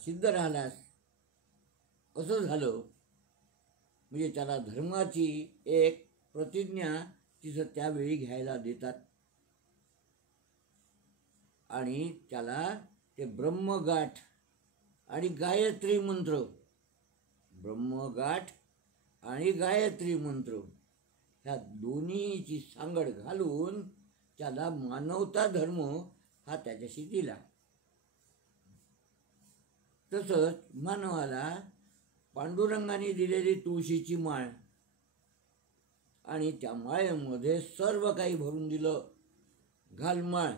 सिद्ध राहिलास असं झालं. म्हणजे त्याला धर्माची एक प्रतिज्ञा तिथं त्यावेळी घ्यायला देतात आणि त्याला ते ब्रह्मगाठ आणि गायत्री मंत्र, ब्रह्मगाठ आणि गायत्री मंत्र ह्या दोन्हीची सांगड घालून त्याला मानवता धर्म हा त्याच्याशी दिला. तसंच मानवाला पांडुरंगाने दिलेली तुळशीची माळ आणि त्या माळेमध्ये सर्व काही भरून दिलं. घाल माळ,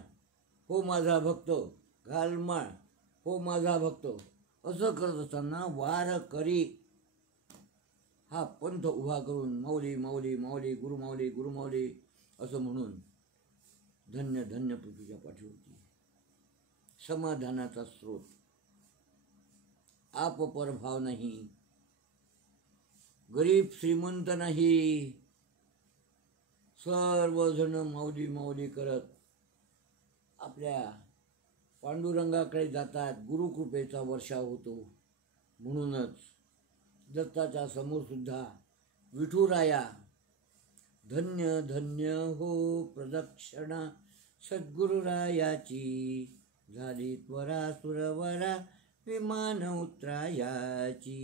हो माझा भक्त, घाल माळ, हो माझा भक्त, असं करत असताना वारकरी हा पंथ उभा करून माऊली माऊली माऊली गुरु माऊली गुरु माऊली असं म्हणून धन्य धन्य पृथ्वीच्या पाठीवरती समाधानाचा स्रोत, आप परभाव नाही, गरीब श्रीमंत नाही, सर्वजण माऊली माऊली करत आपल्या पांडुरंगाकडे जातात. गुरुकृपेचा वर्षाव होतो. म्हणूनच दत्ताच्या समोर सुद्धा विठुराया धन्य धन्य हो प्रदक्षिणा सद्गुरुरायाची, झाली त्वरा सुरवरा विमान उतरायाची,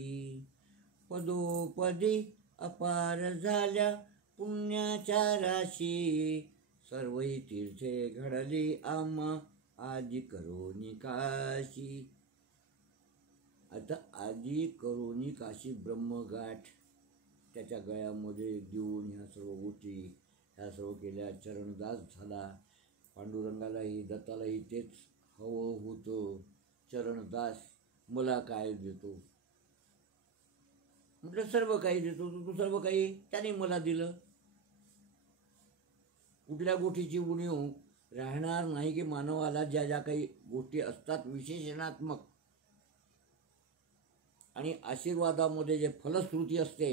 पदोपदी अपार झाल्या पुण्याच्या राशी, सर्वही तीर्थे घडली आम्हा आदि करोनी काशी. आता आदि करोनी काशी ब्रह्मगाठ त्याच्या गळ्यामध्ये देऊन ह्या सर्व गोष्टी ह्या सर्व केल्या. चरणदास झाला. पांडुरंगालाही दत्तालाही तेच हवं होतं. चरणदास मला काय देतो? म्हटलं सर्व काही देतो. तू सर्व काही त्याने मला दिलं. कुठल्या गोष्टीची उणीव राहणार नाही की मानवाला ज्या ज्या काही गोष्टी असतात विशेषणात्मक आणि आशीर्वादामध्ये जे फलश्रुती असते,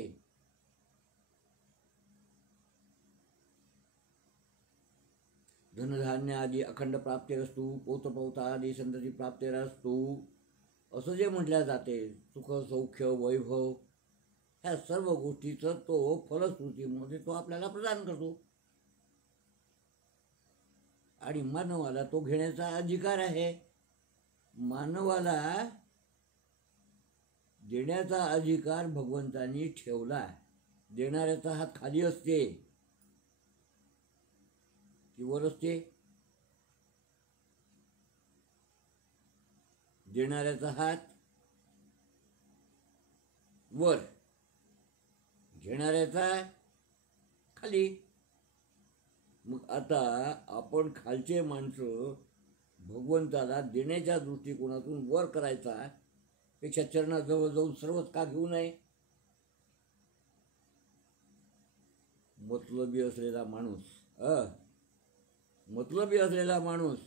धनधान्य आदी अखंड प्राप्तिरस्तु, पौत्रपौता आदी संतती प्राप्तिरस्तु असं जे म्हटल्या जाते, सुख सौख्य वैभव ह्या सर्व गोष्टीचं तो फलश्रुतीमध्ये तो आपल्याला प्रदान करतो आणि मानवाला तो घेण्याचा अधिकार आहे. मानवाला देण्याचा अधिकार भगवंतांनी ठेवला. देणाऱ्याचा हात खाली असते की वर असते? देणाऱ्याचा हात वर, घेणाऱ्याचा खाली. मग आता आपण खालचे माणसं भगवंताला देण्याच्या दृष्टिकोनातून वर करायचा पेक्षा चरणाजवळ जाऊन सर्वच का घेऊ नये? मतलबी असलेला माणूस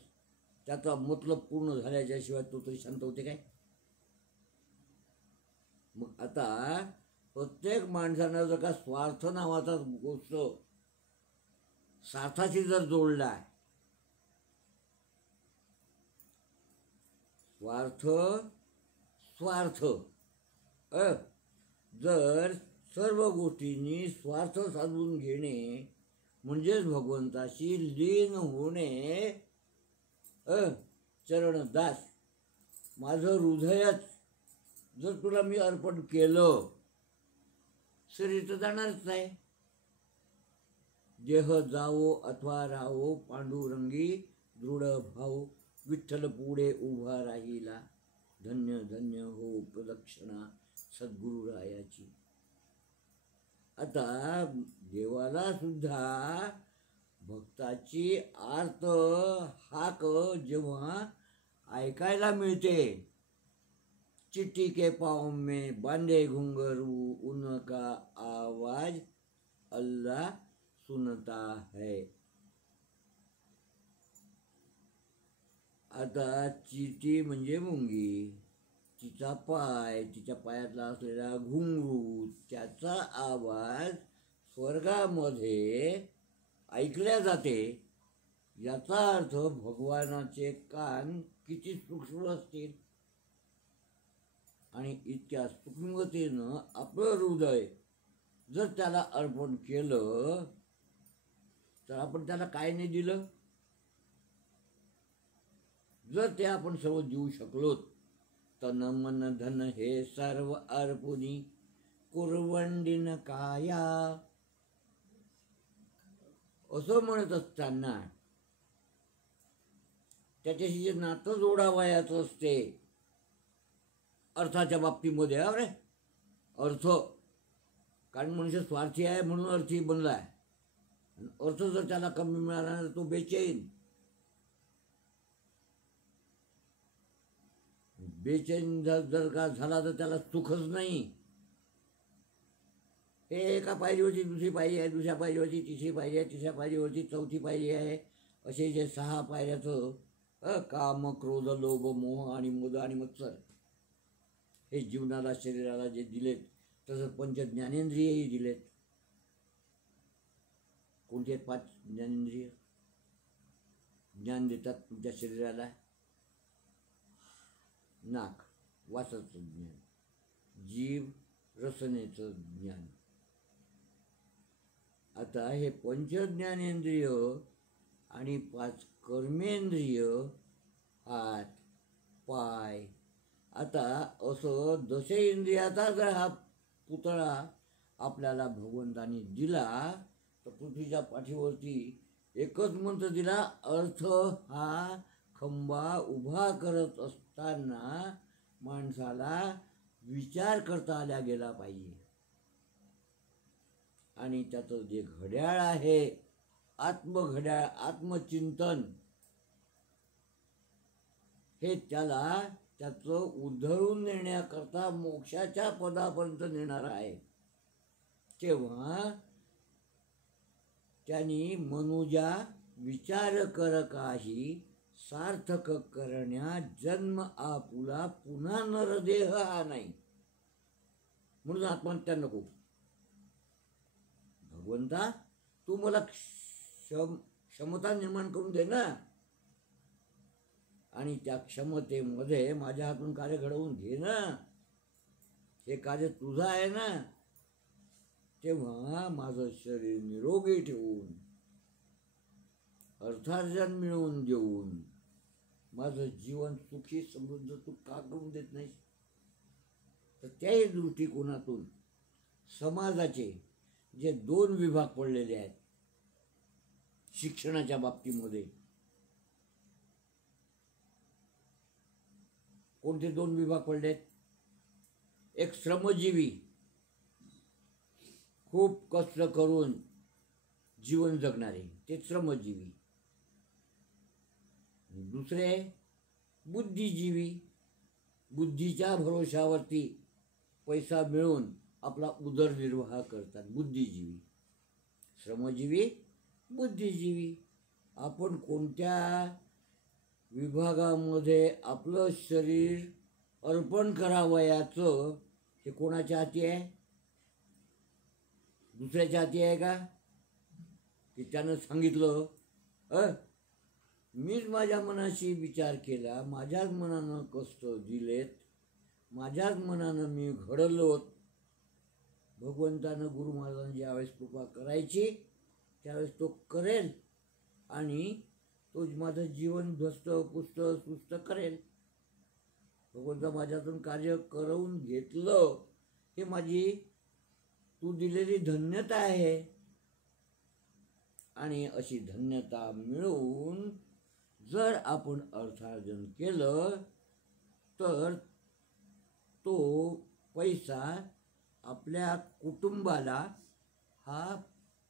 त्याचा मतलब पूर्ण झाल्याच्या शिवाय तो तरी शांत होते काय? मग आता प्रत्येक माणसानं जर का स्वार्थ नावाचा गोष्ट स्वार्थाशी जर जोडला, स्वार्थ जर सर्व गोष्टींनी स्वार्थ साधून घेणे म्हणजेच भगवंताशी लीन होणे. चरणदास माझं हृदयच जर तुला मी अर्पण केलं, शरीर तर जाणारच नाही. देह जावो अथवा राहो पांडुरंगी दृढ भाव, विठ्ठल पुढे उभा राहिला, धन्य धन्य हो प्रदक्षिणा सद्गुरुरायाची. आता देवाला सुद्धा भक्ताची आर्त हाक जेव्हा ऐकायला मिळते, चिट्टी के पाँव में बांधे घुंघरू उनका आवाज अल्लाह सुनता है. आता चिटी म्हणजे मुंगी, तिचा पाय, तिच्या पायातला असलेला घुंगरू, त्याचा आवाज स्वर्गामध्ये ऐकल्या जाते. याचा अर्थ भगवानाचे कान किती सूक्ष्म असतील. आणि इतक्या सूक्ष्मतेनं आपलं हृदय जर त्याला अर्पण केलं तर आपण त्याला काय नाही दिलं. जर ते आपण सर्व देऊ शकलो, तन मन धन हे सर्व अर्पुनी कुरवंडीन काया, असं म्हणत असताना त्याच्याशी जे नातं जोडावयाचं असते अर्थाच्या बाबतीमध्ये. अरे अर्थ, कारण मनुष्य स्वार्थी आहे म्हणून अर्थी बनला आहे. अर्थ जर त्याला कमी मिळाला तर तो बेचैन जर का झाला तर त्याला सुखच नाही. हे एका पायरीवरची दुसरी पायरी आहे, दुसऱ्या पायरीवरची तिसरी पायरी आहे, तिसऱ्या पायरीवरची चौथी पायरी आहे. असे जे 6 पायऱ्याचं काम क्रोध लोभ मोह आणि मद आणि मत्सर हे जीवनाला शरीराला जे दिलेत, तसं पंच ज्ञानेंद्रियही दिलेत. कोणते 5 ज्ञानेंद्रिय ज्ञान देतात तुमच्या शरीराला? नाक वासाचं ज्ञान, जीभ रसनेचं ज्ञान. आता हे पंच ज्ञानेंद्रिय आणि 5 कर्मेंद्रिय, हात पाय, आता असं दश इंद्रियाचा जर हा पुतळा आपल्याला भगवंतानी दिला तर पृथ्वीच्या पाठीवरती एकच मंत्र दिला. अर्थ हा खंबा उभा करत असताना माणसाला विचार करता आल्या गेला पाहिजे. आणि त्याचं जे घड्याळ आहे आत्मघड्याळ, आत्मचिंतन, हे त्याचं उधळून नेण्याकरता मोक्षाच्या पदापर्यंत नेणार आहे. तेव्हा त्यांनी मनुजा विचार कर काही सार्थक करण्या जन्म आपुला पुन्हा नरदेह हा नाही. म्हणून आत्महत्या नको. भगवंता तू मला क्षमता निर्माण करून दे ना, आणि त्या क्षमतेमध्ये माझ्या हातून कार्य घडवून घे ना. हे कार्य तुझं आहे ना. तेव्हा माझं शरीर निरोगी ठेवून अर्थार्जन मिळवून देऊन माझं जीवन सुखी समृद्ध तू का करून देत नाहीस? तर त्याही दृष्टिकोनातून समाजाचे जे 2 विभाग पडलेले आहेत शिक्षणाच्या बाबतीमध्ये, कोणते 2 विभाग पडलेत? एक श्रमजीवी, खूप कष्ट करून जीवन जगणारे, ते श्रमजीवी. दुसरे बुद्धिजीवी, बुद्धीच्या भरोशावरती पैसा मिळवून आपला उदरनिर्वाह करतात, बुद्धिजीवी. श्रमजीवी, बुद्धिजीवी. आपण कोणत्या विभागामध्ये आपलं शरीर अर्पण करावयाचं हे कोणाच्या हाती आहे? दुसऱ्याच्या हाती आहे का? की त्यानं सांगितलं मीच माझ्या मनाशी विचार केला, माझ्याच मनानं कष्ट दिलेत, माझ्याच मनानं मी घडलोत. भगवंतानं गुरु महाराजांनी ज्यावेळेस कृपा करायची त्यावेळेस तो करेल आणि तो माझं जीवन ध्वस्त पुस्त सुस्त करेल. भगवंता माझ्यातून कार्य करवून घेतलं, हे माझी तू दिलेली धन्यता आहे. आणि अशी धन्यता मिळवून जर आपण अर्थार्जन केलं तर तो पैसा आपल्या कुटुंबाला हा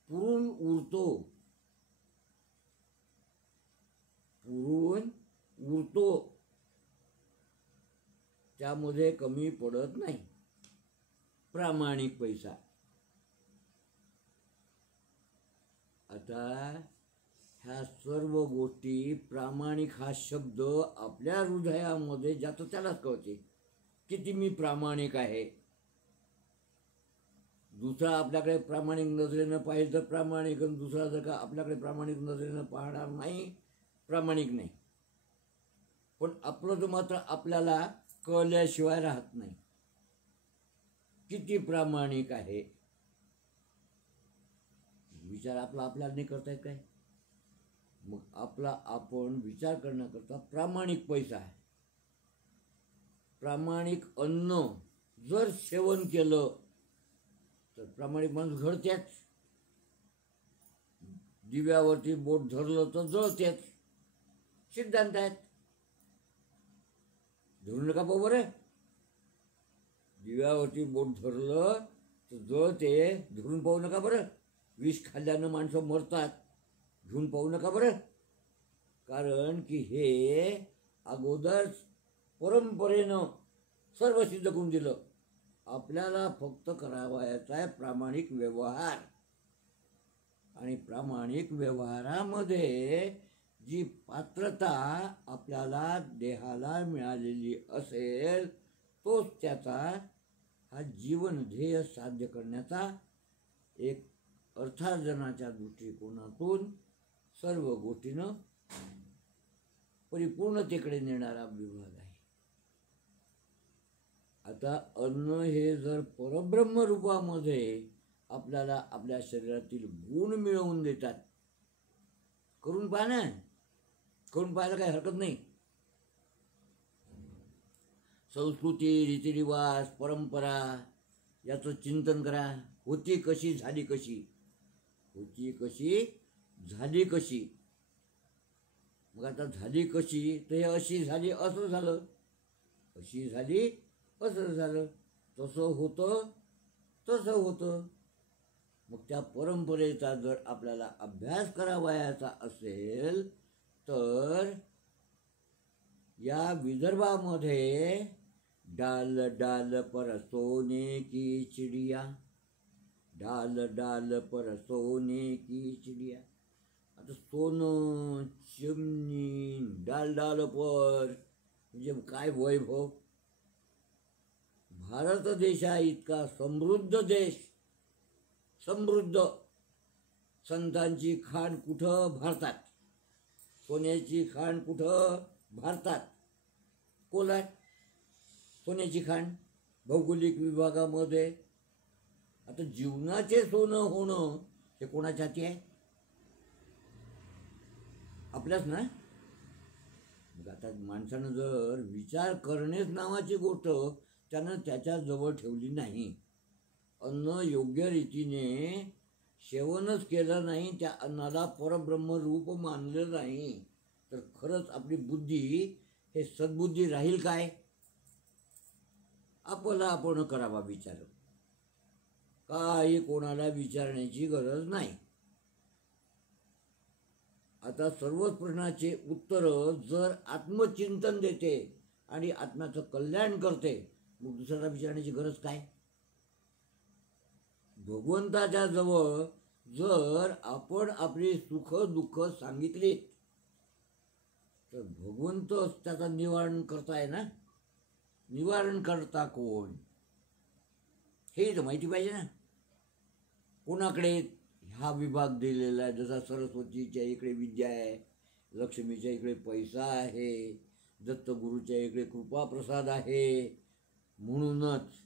पुरून उरतो, त्यामध्ये कमी पडत नाही. प्रामाणिक पैसा. आता ह्या सर्व गोष्टी, प्रामाणिक हा शब्द आपल्या हृदयामध्ये ज्याचं त्यालाच कळते किती मी प्रामाणिक आहे. दुसरा आपल्याकडे प्रामाणिक नजरेनं पाहिजे तर प्रामाणिक, आणि दुसरा जर का आपल्याकडे प्रामाणिक नजरेनं पाहणार नाही, प्रामाणिक नाही. पण आपलं तर मात्र आपल्याला कळल्याशिवाय राहत नाही. किती प्रामाणिक आहे. विचार आपला आपल्याला नाही करतायत काय? मग आपला आपण विचार करण्याकरता प्रामाणिक पैसा आहे. प्रामाणिक अन्न जर सेवन केलं तर प्रामाणिक माणूस घडत्याच. दिव्यावरती बोट धरलं तर जळत्याच. सिद्धांत आहेत. धरू नका पाहू बरं. दिव्यावरती बोट धरलं तर जळते. धरून पाहू नका बरं. विष खाल्ल्यानं माणसं मरतात. घेऊन पाहू नका बरं. कारण की हे अगोदर परंपरेनं सर्व सिद्ध करून दिलं. आपल्याला फक्त करावायचा आहे प्रामाणिक व्यवहार. आणि प्रामाणिक व्यवहारामध्ये जी पात्रता आपल्याला देहाला मिळालेली असेल तोच त्याचा हा जीवन ध्येय साध्य करण्याचा एक अर्थार्जनाच्या दृष्टिकोनातून सर्व गोष्टीनं परिपूर्णतेकडे नेणारा विभाग आहे. आता अन्न हे जर परब्रह्म रूपामध्ये आपल्याला आपल्या शरीरातील गुण मिळवून देतात. करून पहा ना. करून पाहायला काही हरकत नाही. संस्कृती, रीतिरिवाज, परंपरा याचं चिंतन करा. होती कशी, झाली कशी. होती कशी, झाली कशी. मग आता झाली कशी तर हे अशी झाली असं झालं. अशी झाली असं झालं. तसं होतं तसं होतं. मग त्या परंपरेचा जर आपल्याला अभ्यास करावयाचा असेल तर या विदर्भामध्ये डाल डाल पर सोने की चिडिया, डाल डाल पर सोने की चिडिया. आता सोनं, चिमणी, डाल डाल पर म्हणजे काय वैभव. भारत देशा इतका समृद्ध देश. समृद्ध. संतांची खाण कुठं? भारतात. सोन्याची खाण कुठं? भारतात. कोलाट. सोन्याची खाण भौगोलिक विभागामध्ये. आता जीवनाचे सोनं होणं हे कोणाच्या हाती आहे? आपल्याच ना. मग आता माणसानं जर विचार करणेच नावाची गोष्ट त्यानं त्याच्याजवळ ठेवली नाही, अन्न योग्य रीतीने सेवनच केलं नाही, त्या अन्नाला परब्रह्म रूप मानलं नाही, तर खरंच आपली बुद्धी हे सद्बुद्धी राहील काय? आपला आपण करावा विचार. काही कोणाला विचारण्याची गरज नाही. आता सर्वच प्रश्नाचे उत्तर जर आत्मचिंतन देते आणि आत्म्याचं कल्याण करते, मग दुसऱ्याला विचारण्याची गरज काय? भगवंताच्या जवळ जर आपण आपली सुख दुःख सांगितली तर भगवंत त्याचा निवारण करताय ना. निवारण करता कोण हे तर माहिती पाहिजे ना. कोणाकडे हा विभाग दिलेला आहे. जसा सरस्वतीच्या इकडे विद्या आहे, लक्ष्मीच्या इकडे पैसा आहे, दत्तगुरूच्या इकडे कृपाप्रसाद आहे. म्हणूनच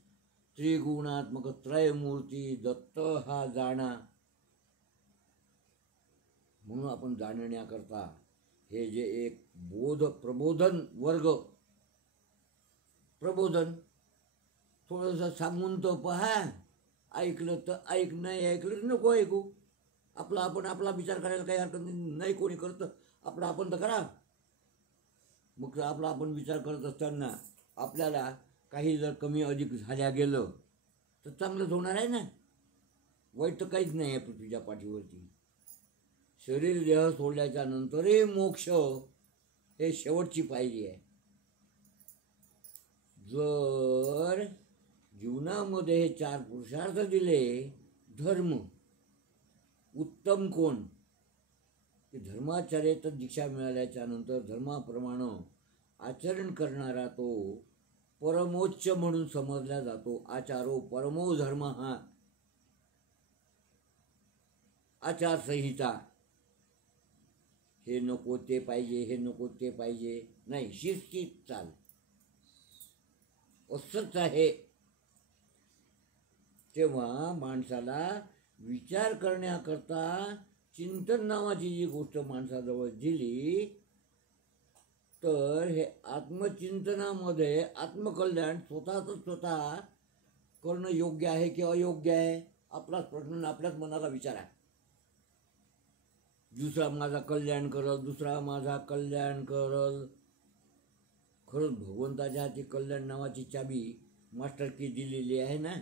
त्रिगुणात्मक त्रयमूर्ती दत्त हा जाणा. म्हणून आपण जाणण्याकरता हे जे एक प्रबोधन वर्ग, प्रबोधन थोडंसं सांगून तर पहा. ऐकलं तर ऐक, नाही ऐकलं तर नको ऐकू. आपला विचार करायला काही हरकत नाही. कोणी करतं आपला आपण तर करा. मग आपला आपण विचार करत असताना आपल्याला काही जर कमी अधिक झाल्या गेलं तर चांगलंच होणार आहे ना. वाईट तर काहीच नाही आहे पृथ्वीच्या पाठीवरती. शरीर देह सोडल्याच्या नंतरही मोक्ष हे शेवटची पायरी आहे. जर जीवनामध्ये हे 4 पुरुषार्थ दिले, धर्म उत्तम कोण? की धर्माचार्य दीक्षा मिळाल्याच्या नंतर धर्माप्रमाणे आचरण करणारा तो परमोच्च म्हणून समजला जातो. आचारो परमो धर्म. हा आचारसंहिता. हे नको ते पाहिजे, हे नको ते पाहिजे नाही, शिस्तीत चाल असंच आहे. तेव्हा माणसाला विचार करण्याकरता चिंतन नावाची जी गोष्ट माणसाजवळ दिली, तर हे आत्मचिंतनामध्ये आत्मकल्याण स्वतः करणं योग्य आहे की अयोग्य आहे, आपलाच प्रश्न आपल्याच मनाला विचार आहे. दुसरा माझा कल्याण करल, दुसरा माझा कल्याण करल. खरंच भगवंताच्या हाती कल्याण नावाची चाबी मास्टर की दिलेली आहे ना.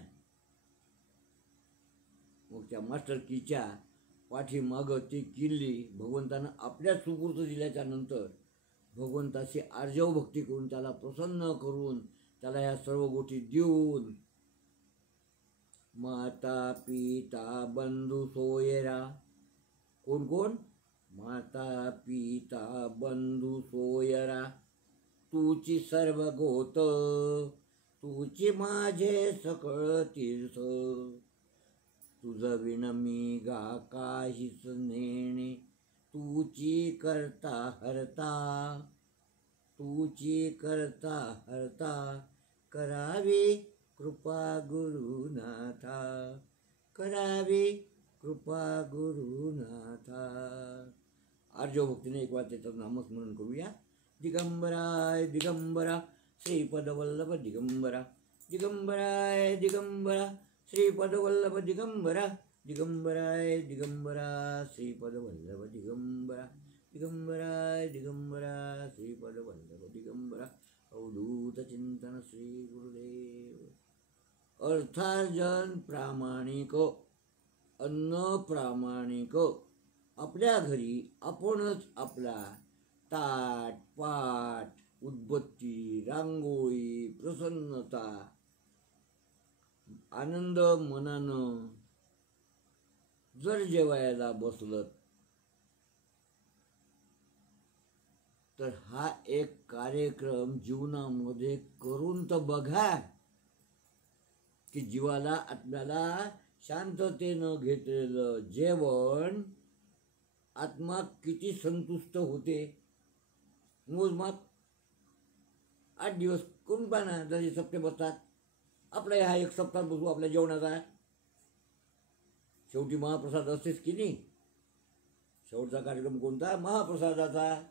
मग त्या मास्टर कीच्या पाठीमागं ती किल्ली भगवंतानं आपल्या सुपूर्द दिल्याच्या नंतर भगवंताशी आर्जव भक्ती करून त्याला प्रसन्न करून त्याला ह्या सर्व गोष्टी देऊन माता पिता बंधू सोयरा, कोण कोण? माता पिता बंधू सोयरा, तूची सर्व गोत, तूची माझे सकळ तीर्थ, तुझ विणमी गा काहीच नेणे, तूची करता हरता, तूची करता हरता, करावी कृपा गुरुनाथा, करावी कृपा गुरुनाथा. आर्जव भक्तीने एक वेळा त्याचं नामस्मरण करूया. दिगंबराय दिगंबरा श्रीपदवल्लभ दिगंबरा, दिगंबराय दिगंबरा श्रीपदवल्लभ दिगंबरा, दिगंबराय दिगंबरा श्रीपदवल्लभ दिगंबरा, दिगंबराय दिगंबरा श्रीपदवल्लभ दिगंबरा. अवधूत चिंतन श्री गुरुदेव. अर्थार्जन प्रामाणिक, अन्न प्रामाणिक. आपल्या घरी आपणच आपला ताट पाट, उदबत्ती, रांगोळी, प्रसन्नता, आनंद मनानं जर जेवायला बसलं तर हा एक कार्यक्रम जीवनामध्ये करून तर बघा की जीवाला आत्म्याला शांततेनं घेतलेलं जेवण आत्मा किती संतुष्ट होते. मोजमाप 8 दिवस करून पाहा, जसे सप्ते बसतात. आपला हा एक सप्ताह बसू आपल्या जेवणाचा. शेवटी महाप्रसाद असतेच की नाही. शेवटचा कार्यक्रम कोणता? महाप्रसादाचा.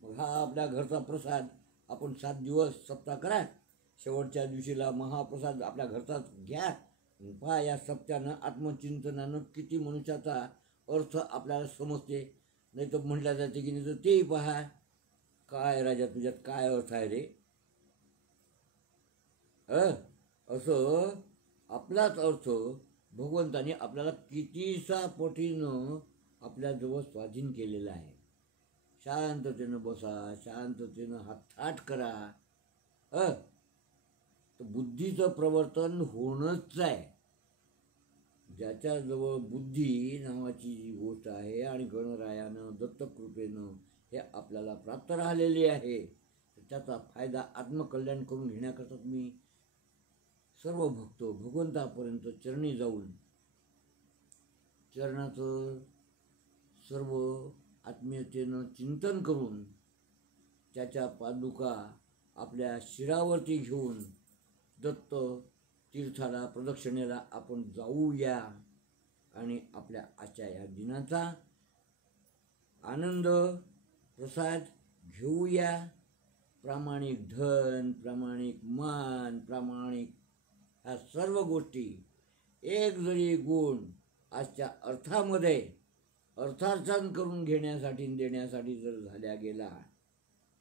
मग हा आपल्या घरचा प्रसाद आपण 7 दिवस सप्ताह करा. शेवटच्या दिवशीला महाप्रसाद आपल्या घरचाच घ्या. पहा या सप्त्यानं आत्मचिंतनानं किती मनुष्याचा अर्थ आपल्याला समजते. नाही तर म्हटल्या जाते की नाही तर तेही पहा. काय राजा तुझ्यात काय अर्थ आहे रे? असं आपलाच अर्थ भगवंताने आपल्याला कितीसा पटीनं आपल्याजवळ स्वाधीन केलेला आहे. शांततेनं बसा, शांततेनं हात थाट करा. तर बुद्धीचं प्रवर्तन होणंच आहे. ज्याच्याजवळ बुद्धी नावाची जी गोष्ट आहे आणि गणरायानं दत्तकृपेनं हे आपल्याला प्राप्त राहिलेली आहे, त्याचा फायदा आत्मकल्याण करून घेण्याकरता तुम्ही सर्व भक्त भगवंतापर्यंत चरणी जाऊन चरणाचं सर्व आत्मीयतेनं चिंतन करून त्याच्या पादुका आपल्या शिरावरती घेऊन दत्त तीर्थाला प्रदक्षिणेला आपण जाऊया आणि आपल्या आजच्या या दिनाचा आनंद प्रसाद घेऊया. प्रामाणिक धन, प्रामाणिक मान, प्रामाणिक ह्या सर्व गोष्टी एक जरी गुण आजच्या अर्थामध्ये अर्थार्जन करून घेण्यासाठी देण्यासाठी जर झाल्या गेला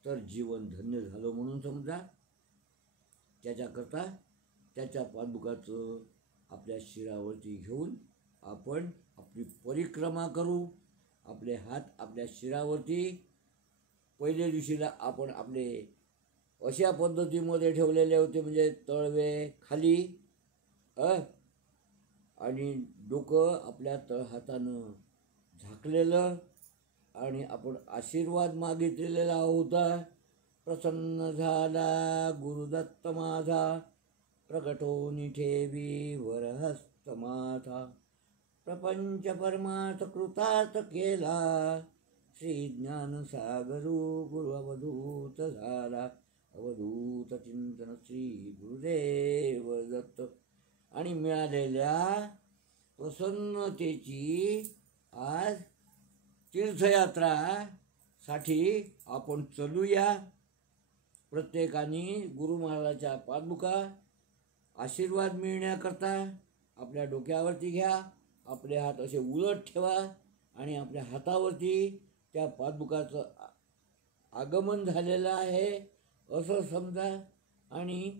तर जीवन धन्य झालं म्हणून समजा. त्याच्याकरता त्याच्या पादुकाचं आपल्या शिरावरती घेऊन आपण आपली परिक्रमा करू. आपले हात आपल्या शिरावरती पहिल्या दिवशीला आपण आपले अशा पद्धतीमध्ये ठेवलेले होते, म्हणजे तळवे खाली आणि डोकं आपल्या तळहातानं झाकलेलं आणि आपण आशीर्वाद मागितलेला होता. प्रसन्न झाला गुरुदत्त माझा, प्रगटोनी ठेवी वरहस्त माथा, प्रपंच परमार्थ कृतार्थ केला, श्री ज्ञान सागरू गुरु अवधूत झाला. अवधूत चिंतन श्री गुरुदेव दत्त. आणि मिळालेल्या प्रसन्नतेची आज तीर्थयात्रासाठी आपण चलूया. प्रत्येकाने गुरु महाराजाच्या पादुका आशीर्वाद मिळण्याकरता आपल्या डोक्यावरती घ्या. आपले हात असे उलट ठेवा आणि आपल्या हातावरती त्या पादुकाचं आगमन झालेलं आहे असं समजा आणि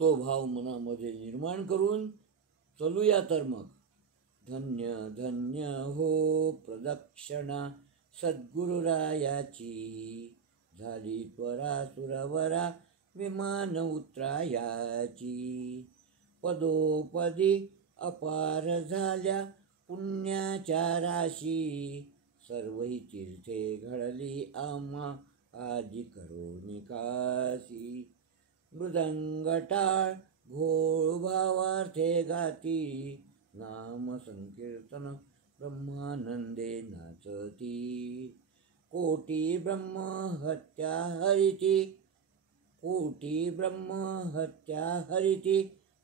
तो भाव मनामध्ये निर्माण करून चलूया. तर मग धन्य धन्य हो प्रदक्षिणा सद्गुरुरायाची, झाली त्वरासुरवरा विमान उतरायाची. पदोपदी अपार झाल्या पुण्याच्या राशी, सर्वही तीर्थे घडली आम्हा आजी करोनी काशी. मृदंगटाळ घोळ भावार्थे गाती, नाम संकीर्तन ब्रह्मानंदे नाचती. कोटी ब्रह्म हत्या हरिती, कोटी ब्रह्म हत्या हरिती,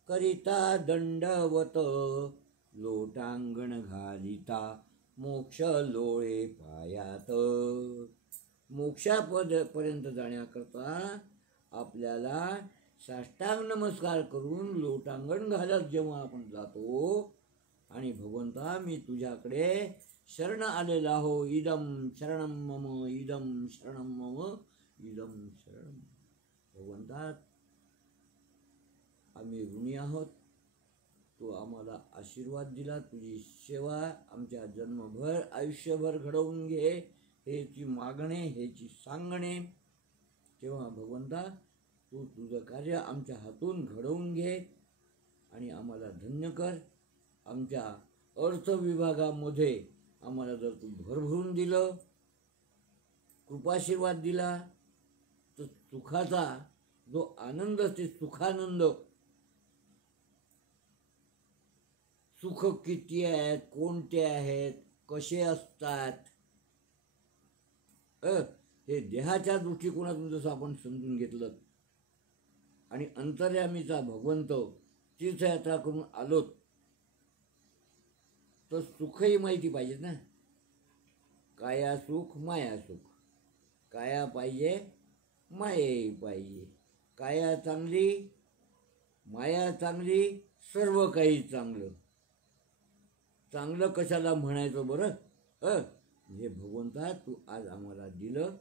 करिता दंडवत लोटांगण घालिता, मोक्ष लोळे पायात. मोक्षापर्यंत जाण्याकरता आपल्याला साष्टांग नमस्कार करून लोटांगण घालत जेव्हा आपण जातो आणि भगवंता मी तुझ्याकडे शरण आलेला हो, इदम शरणम मम, इदम शरणम मम, इदम शरणम. भगवंता आम्ही ऋणी आहोत, तू आम्हाला आशीर्वाद दिला, तुझी सेवा आमच्या जन्मभर आयुष्यभर घडवून घे, हेची मागणे हेची सांगणे. तेव्हा भगवंता तू तुझं कार्य आमच्या हातून घडवून घे आणि आम्हाला धन्य कर. आमच्या अर्थविभागामध्ये आम्हाला जर तू भरभरून दिलं, कृपाशीर्वाद दिला, तर सुखाचा जो आनंद असते, सुखानंद, सुख किती आहेत, कोणते आहेत, कसे असतात, हे देहाच्या दृष्टिकोनातून जसं आपण समजून घेतलं आणि अंतर्यामीचा भगवंत तीर्थयात्रा करून आलोत, तर सुखही माहिती पाहिजे ना. काया सुख माया सुख, काया पाहिजे मायाही पाहिजे. काया चांगली माया चांगली, सर्व काही चांगलं. चांगलं कशाला म्हणायचं बरं? हे भगवंता तू आज आम्हाला दिलं.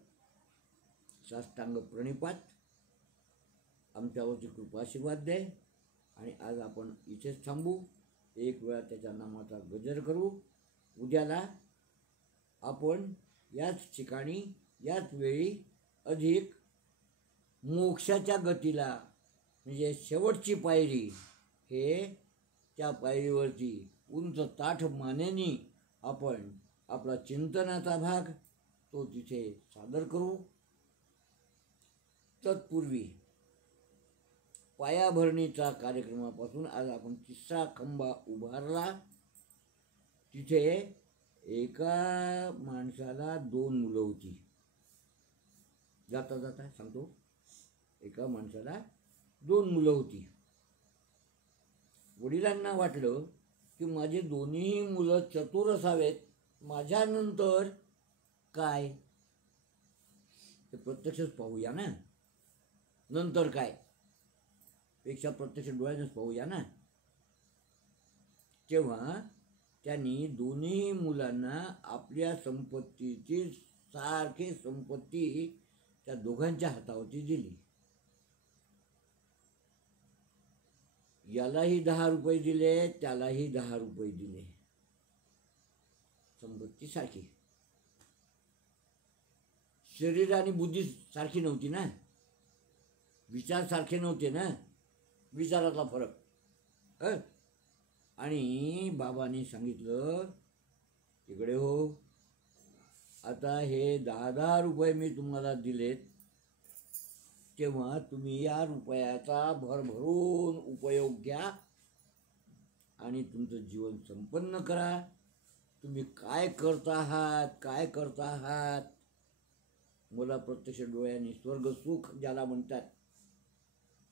साष्टांग प्रणिपात, आमच्यावरची कृपाशीर्वाद दे. आणि आज आपण इथेच थांबू. एक वेळा त्याच्या नामाचा गजर करू. उद्याला आपण याच ठिकाणी याच वेळी अधिक मोक्षाच्या गतीला, म्हणजे शेवटची पायरी, हे त्या पायरीवरती उंच ताठ मानेनी आपण आपला चिंतनाचा भाग तो तिथे सादर करू. तत्पूर्वी पायाभरणीचा कार्यक्रमापासून आज आपण तिसरा खंबा उभारला. तिथे एका माणसाला 2 मुलं होती. जाता जाता सांगतो, एका माणसाला 2 मुलं होती. वडिलांना वाटलं की माझे दोन्ही मुलं चतुर असावेत, माझ्यानंतर काय ते प्रत्यक्षच पाहूया ना, नंतर काय पेक्षा प्रत्यक्ष डोळ्यानेच पाहूया ना. तेव्हा त्यांनी दोन्ही मुलांना आपल्या संपत्तीची सारखी संपत्ती त्या दोघांच्या हातावरती दिली. यालाही 10 रुपये दिले, त्यालाही 10 रुपये दिले. संपत्ती सारखी. शरीर आणि बुद्धी सारखी नव्हती ना, विचार सारखे नव्हते ना, विचारातला फरक. आणि बाबांनी सांगितलं, इकडे हो, आता हे 10-10 रुपये मी तुम्हाला दिलेत, तेव्हा तुम्ही या रुपयाचा भरभरून उपयोग घ्या आणि तुमचं जीवन संपन्न करा. तुम्ही काय करता आहात, काय करता आहात, मला प्रत्यक्ष डोळ्यांनी स्वर्ग सुख ज्याला म्हणतात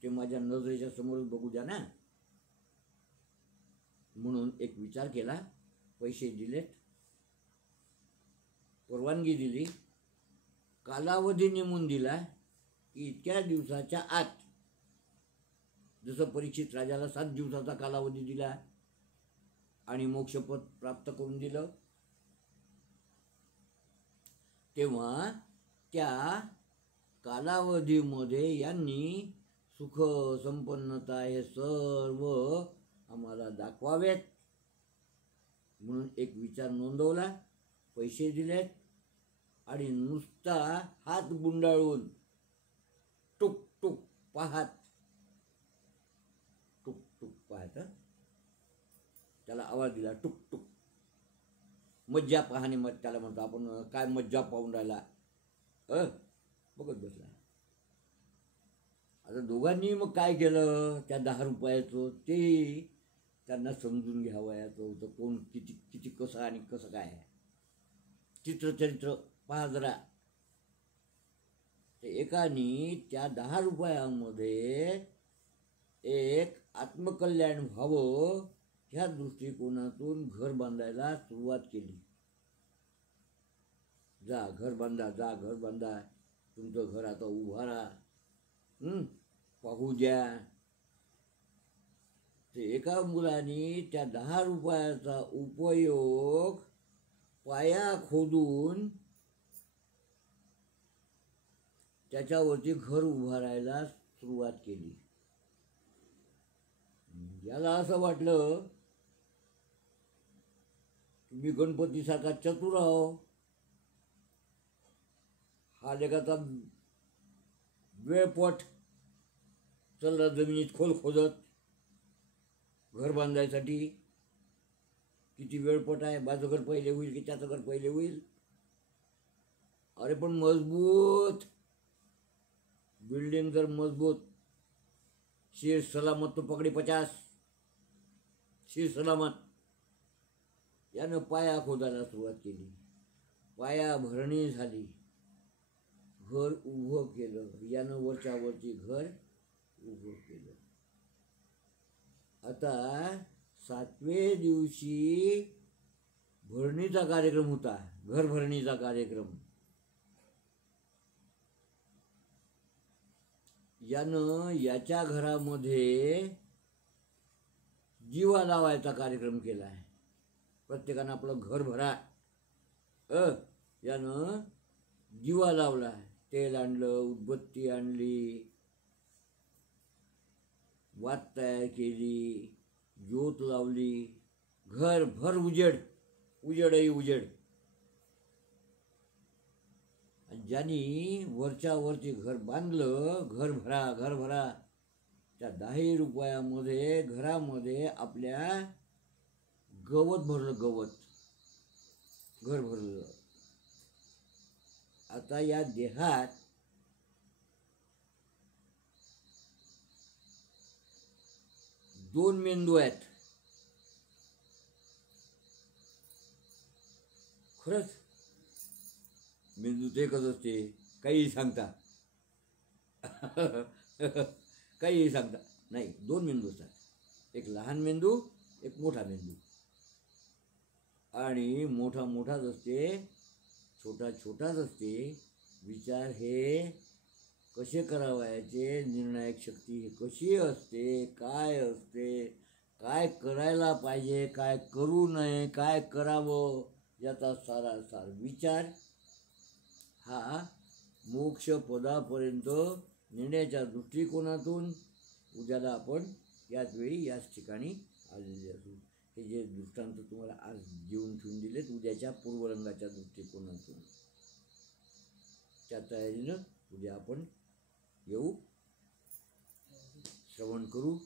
ते माझ्या नजरेच्या समोरच बघू द्या ना. म्हणून एक विचार केला, पैसे दिलेत, परवानगी दिली, कालावधी नेमून दिला की इतक्या दिवसाच्या आत, जसं परीक्षित राजाला 7 दिवसाचा कालावधी दिला आणि मोक्षपद प्राप्त करून दिलं, तेव्हा त्या कालावधीमध्ये यांनी सुख संपन्नता हे सर्व आम्हाला दाखवावेत. म्हणून एक विचार नोंदवला, पैसे दिलेत आणि नुसता हात गुंडाळून टुक टुक पाहत, टुक टुक पाहत, त्याला आवाज दिला, टुक टुक. मज्जा पाहणे मग त्याला म्हणतो आपण. काय मज्जा पाहून राहिला, बघत बसला. आता दोघांनी मग काय केलं, त्या 10 रुपयाचं ते त्यांना समजून घ्यावयाचं होतं, कोण किती किती कसं आणि कसं काय. चित्रचरित्र पहा जरा. ते एकानी त्या 10 रुपयामध्ये एक आत्मकल्याण व्हावं ह्या दृष्टिकोनातून घर बांधायला सुरुवात केली. जा घर बांधा, जा घर बांधा, तुमचं घर आता उभारा, पाहू द्या. ते एका मुलाने त्या 10 रुपयाचा उपयोग पाया खोदून त्याच्यावरती घर उभारायला सुरुवात केली. याला असं वाटलं की मी गणपतीसारखा चतुर आहो, हा लेखाचा वेळपट चलला जमिनीत खोल खोदत घर बांधायसाठी. किती वेळपट आहे, माझं घर पहिले होईल की त्याचं घर पहिले होईल. अरे पण मजबूत बिल्डिंग, जर मजबूत, शेर सलामत तो पकडी 50, शेर सलामत. यानं पाया खोदायला सुरुवात केली, पाया भरणी झाली, घर उभं केलं. यानं वरच्या वरती घर उभं केलं. आता 7व्या दिवशी भरणीचा कार्यक्रम होता, घर भरणीचा कार्यक्रम. यानं याच्या घरामध्ये जीवा लावायचा कार्यक्रम केला आहे. प्रत्येकानं आपलं घर भरा. यानं जीवा लावला, तेल आणलं, उदबत्ती आणली, वात तयार केली, ज्योत लावली, घर भर उजेड, उजेडही उजेड. ज्यांनी वरच्या वरती घर बांधलं, घर भरा घर भरा, त्या 10 रुपयामध्ये घरामध्ये आपल्या गवत भरलं, गवत घर भरलं. आता या देहात दोन मेंदू आहेत. खरंच मेंदू ते एकच असते, काही सांगता काही सांगता नाही. 2 मेंदू असतात, एक लहान मेंदू, एक मोठा मेंदू. आणि मोठा मोठाच असते, छोटा छोटाच असते. विचार हे कसे करावायचे, निर्णायक शक्ती हे कशी असते, काय असते, काय करायला पाहिजे, काय करू नये, काय करावं, याचा सारासार विचार हा मोक्षपदापर्यंत नेण्याच्या दृष्टिकोनातून उद्याला आपण याच वेळी याच ठिकाणी आलेले असू. हे जे दृष्टांत तुम्हाला आज जेवून ठेवून दिलेत, उद्याच्या पूर्वरंगाच्या दृष्टिकोनातून त्या तयारीनं उद्या आपण येऊ, श्रवण करू.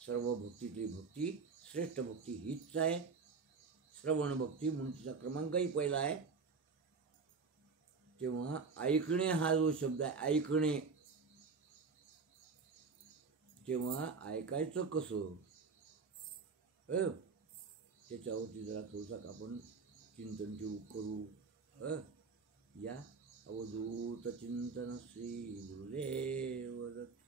सर्व भक्तीतली भक्ती, श्रेष्ठ भक्ती हीच आहे. श्रवण भक्ती म्हणून तिचा क्रमांकही पहिला आहे. तेव्हा ऐकणे हा जो शब्द आहे, ऐकणे, तेव्हा ऐकायचं कसं, त्याच्यावरती जरा थोडंसं आपण चिंतन ठेवू, करू. या अवधूत चिंतन श्री गुरुदेव दत्त.